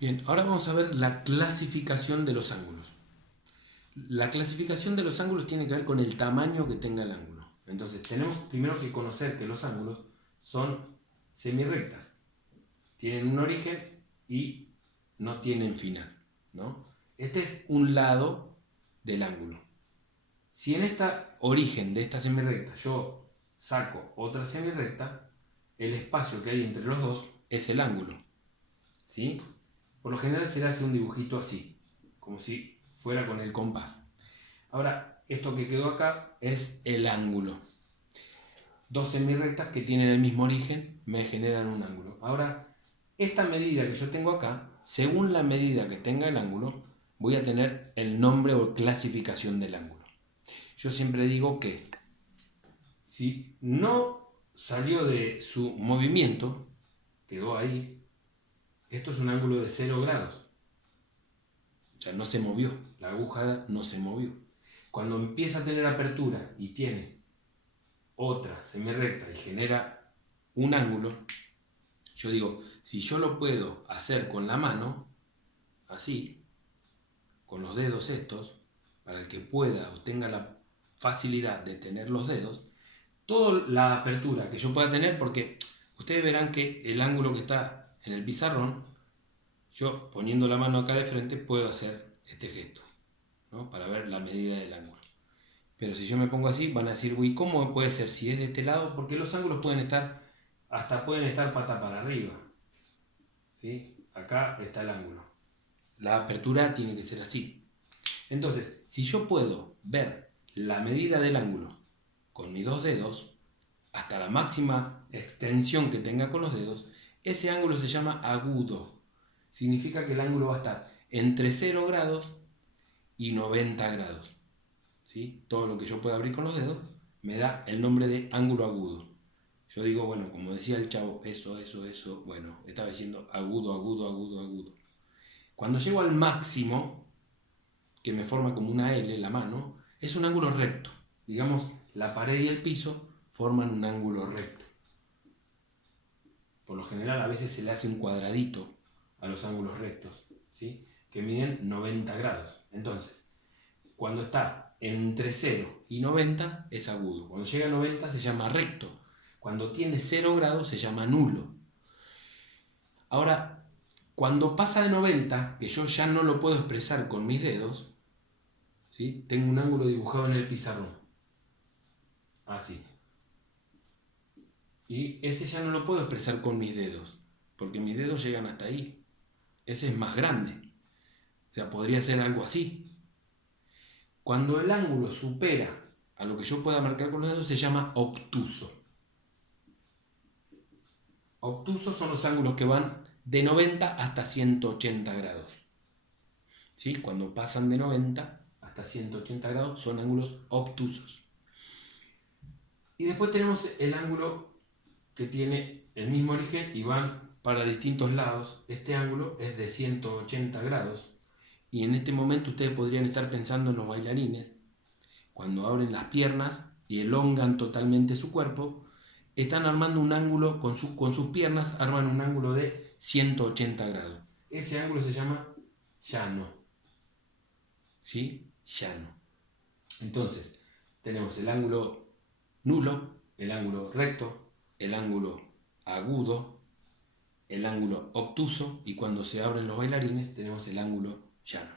Bien, ahora vamos a ver la clasificación de los ángulos. La clasificación de los ángulos tiene que ver con el tamaño que tenga el ángulo. Entonces, tenemos primero que conocer que los ángulos son semirrectas. Tienen un origen y no tienen final, ¿no? Este es un lado del ángulo. Si en este origen de esta semirrecta yo saco otra semirrecta, el espacio que hay entre los dos es el ángulo, ¿sí? Por lo general se le hace un dibujito así, como si fuera con el compás. Ahora, esto que quedó acá es el ángulo. Dos semirrectas que tienen el mismo origen me generan un ángulo. Ahora, esta medida que yo tengo acá, según la medida que tenga el ángulo, voy a tener el nombre o clasificación del ángulo. Yo siempre digo que si no salió de su movimiento, quedó ahí, esto es un ángulo de 0 grados. O sea, no se movió, la aguja no se movió. Cuando empieza a tener apertura y tiene otra semirrecta y genera un ángulo, yo digo, si yo lo puedo hacer con la mano, así, con los dedos estos, para el que pueda o tenga la facilidad de tener los dedos, toda la apertura que yo pueda tener, porque ustedes verán que el ángulo que está en el pizarrón, yo poniendo la mano acá de frente puedo hacer este gesto, ¿no? Para ver la medida del ángulo. Pero si yo me pongo así, van a decir, uy, ¿cómo puede ser si es de este lado? Porque los ángulos pueden estar, hasta pueden estar pata para arriba, ¿sí? Acá está el ángulo. La apertura tiene que ser así. Entonces, si yo puedo ver la medida del ángulo con mis dos dedos, hasta la máxima extensión que tenga con los dedos, ese ángulo se llama agudo. Significa que el ángulo va a estar entre 0 grados y 90 grados. ¿Sí? Todo lo que yo pueda abrir con los dedos me da el nombre de ángulo agudo. Yo digo, bueno, como decía el chavo, eso, bueno, estaba diciendo agudo, agudo, agudo, agudo. Cuando llego al máximo, que me forma como una L la mano, es un ángulo recto. Digamos, la pared y el piso forman un ángulo recto. Por lo general a veces se le hace un cuadradito a los ángulos rectos, ¿sí? Que miden 90 grados. Entonces, cuando está entre 0 y 90 es agudo. Cuando llega a 90 se llama recto. Cuando tiene 0 grados se llama nulo. Ahora, cuando pasa de 90, que yo ya no lo puedo expresar con mis dedos, ¿sí? Tengo un ángulo dibujado en el pizarrón. Así. Y ese ya no lo puedo expresar con mis dedos, porque mis dedos llegan hasta ahí. Ese es más grande. O sea, podría ser algo así. Cuando el ángulo supera a lo que yo pueda marcar con los dedos, se llama obtuso. Obtusos son los ángulos que van de 90 hasta 180 grados. ¿Sí? Cuando pasan de 90 hasta 180 grados son ángulos obtusos. Y después tenemos el ángulo que tiene el mismo origen y van para distintos lados. Este ángulo es de 180 grados. Y en este momento ustedes podrían estar pensando en los bailarines, cuando abren las piernas y elongan totalmente su cuerpo, están armando un ángulo con sus piernas, arman un ángulo de 180 grados. Ese ángulo se llama llano. ¿Sí? Llano. Entonces, tenemos el ángulo nulo, el ángulo recto, el ángulo agudo, el ángulo obtuso y cuando se abren los bailarines tenemos el ángulo llano.